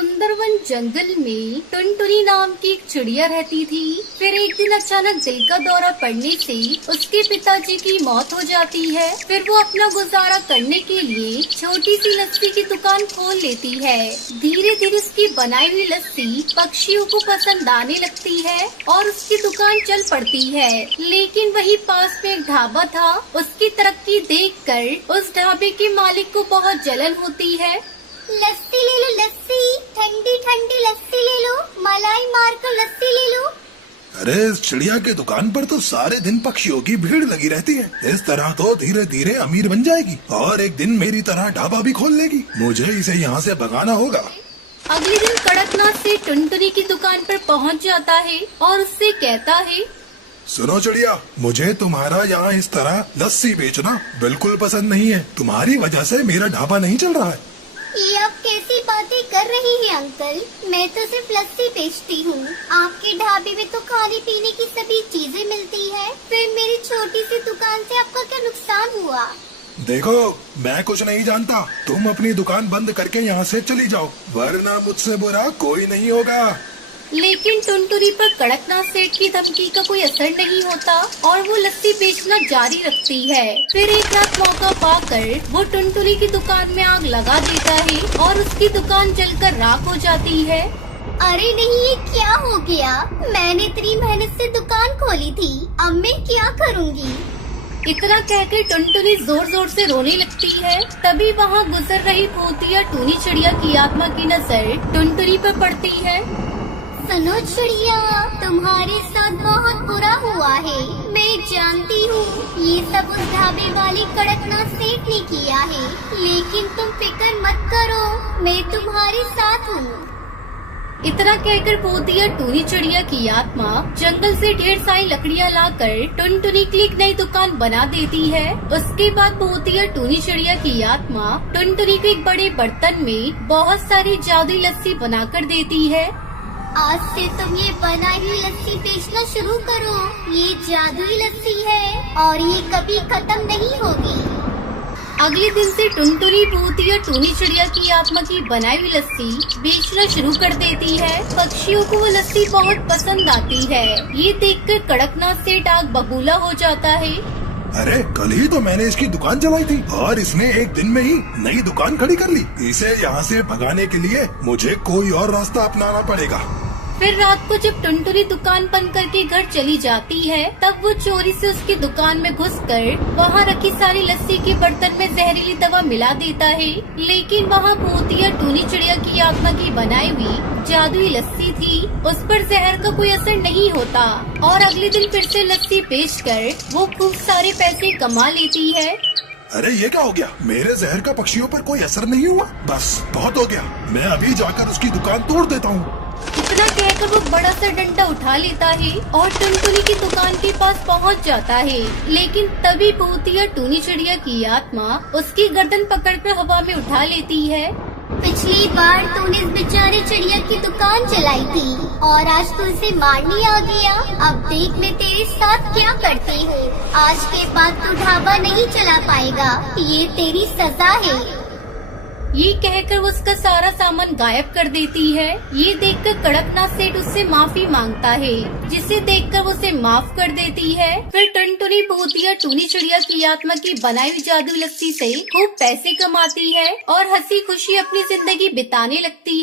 सुंदरवन जंगल में टुनटुनी नाम की एक चिड़िया रहती थी। फिर एक दिन अचानक दिल का दौरा पड़ने से उसके पिताजी की मौत हो जाती है। फिर वो अपना गुजारा करने के लिए छोटी सी लस्सी की दुकान खोल लेती है। धीरे धीरे उसकी बनाई हुई लस्सी पक्षियों को पसंद आने लगती है और उसकी दुकान चल पड़ती है। लेकिन वही पास में एक ढाबा था। उसकी तरक्की देखकर उस ढाबे के मालिक को बहुत जलन होती है। लस्सी ले लो, लस्सी, ठंडी ठंडी लस्सी ले लो, मलाई मार कर लस्सी ले लो। अरे इस चिड़िया की दुकान पर तो सारे दिन पक्षियों की भीड़ लगी रहती है। इस तरह तो धीरे धीरे अमीर बन जाएगी और एक दिन मेरी तरह ढाबा भी खोल लेगी। मुझे इसे यहाँ से भगाना होगा। अगले दिन कड़कनाथ से टुनटुनी की दुकान पर पहुँच जाता है और उससे कहता है, सुनो चिड़िया, मुझे तुम्हारा यहाँ इस तरह लस्सी बेचना बिल्कुल पसंद नहीं है। तुम्हारी वजह से मेरा ढाबा नहीं चल रहा है। ये आप कैसी बातें कर रही हैं अंकल? मैं तो सिर्फ लस्सी बेचती हूँ। आपके ढाबे में तो खाने पीने की सभी चीजें मिलती है। फिर मेरी छोटी सी दुकान से आपका क्या नुकसान हुआ? देखो, मैं कुछ नहीं जानता। तुम अपनी दुकान बंद करके यहाँ से चली जाओ, वरना मुझसे बुरा कोई नहीं होगा। लेकिन टुनटुनी पर कड़कनाथ सेठ की धमकी का कोई असर नहीं होता और वो लस्सी बेचना जारी रखती है। फिर एक रात मौका पाकर वो टुनटुनी की दुकान में आग लगा देता है और उसकी दुकान जलकर राख हो जाती है। अरे नहीं, ये क्या हो गया? मैंने इतनी मेहनत से दुकान खोली थी, अब मैं क्या करूँगी? इतना कहकर टुनटुनी जोर जोर से रोने लगती है। तभी वहाँ गुजर रही भूतिया टूनी चिड़िया की आत्मा की नजर टुनटुनी पर पड़ती है। सुनो चिड़िया, तुम्हारे साथ बहुत बुरा हुआ है। मैं जानती हूँ ये सब उस ढाबे वाले कड़कनाथ सेठ ने किया है, लेकिन तुम फिक्र मत करो, मैं तुम्हारे साथ हूँ। इतना कहकर भूतिया टूनी चिड़िया की आत्मा जंगल से ढेर सारी लकड़ियाँ लाकर टुनटुनी के लिए एक नई दुकान बना देती है। उसके बाद भूतिया टूनी चिड़िया की आत्मा टुनटुनी को एक बड़े बर्तन में बहुत सारी जादुई लस्सी बनाकर देती है। आज से तुम ये बनाई हुई लस्सी बेचना शुरू करो। ये जादुई लस्सी है और ये कभी खत्म नहीं होगी। अगले दिन से टुनटुनी भूतिया टूनी चिड़िया की आत्मा की बनाई हुई लस्सी बेचना शुरू कर देती है। पक्षियों को वो लस्सी बहुत पसंद आती है। ये देखकर कड़कनाथ सेठ आग बबूला हो जाता है। अरे कल ही तो मैंने इसकी दुकान चलाई थी और इसने एक दिन में ही नई दुकान खड़ी कर ली। इसे यहाँ से भगाने के लिए मुझे कोई और रास्ता अपनाना पड़ेगा। फिर रात को जब टुनटुनी दुकान बंद करके घर चली जाती है, तब वो चोरी से उसकी दुकान में घुसकर वहाँ रखी सारी लस्सी के बर्तन में जहरीली दवा मिला देता है। लेकिन वहाँ भूतिया टूनी चिड़िया की आत्मा की बनाई हुई जादुई लस्सी थी, उस पर जहर का कोई असर नहीं होता और अगले दिन फिर से लस्सी बेचकर वो खूब सारे पैसे कमा लेती है। अरे ये क्या हो गया? मेरे जहर का पक्षियों पर कोई असर नहीं हुआ। बस बहुत हो गया, मैं अभी जाकर उसकी दुकान तोड़ देता हूँ। इतना कहकर वो बड़ा सा डंडा उठा लेता है और टुनटुनी की दुकान के पास पहुंच जाता है। लेकिन तभी भूतिया टूनी चिड़िया की आत्मा उसकी गर्दन पकड़कर हवा में उठा लेती है। पिछली बार तूने इस बेचारे चिड़िया की दुकान चलाई थी और आज तू इसे मारने आ गया। अब देख मैं तेरे साथ क्या करती हूँ। आज के बाद तू ढाबा नहीं चला पाएगा, ये तेरी सजा है। ये कहकर वो उसका सारा सामान गायब कर देती है। ये देखकर कड़कनाथ सेठ उससे माफी मांगता है, जिसे देखकर वो उसे माफ कर देती है। फिर टुनटुनी भूतिया टूनी चिड़िया की आत्मा की बनाई हुई जादुई लस्सी से खूब पैसे कमाती है और हंसी खुशी अपनी जिंदगी बिताने लगती है।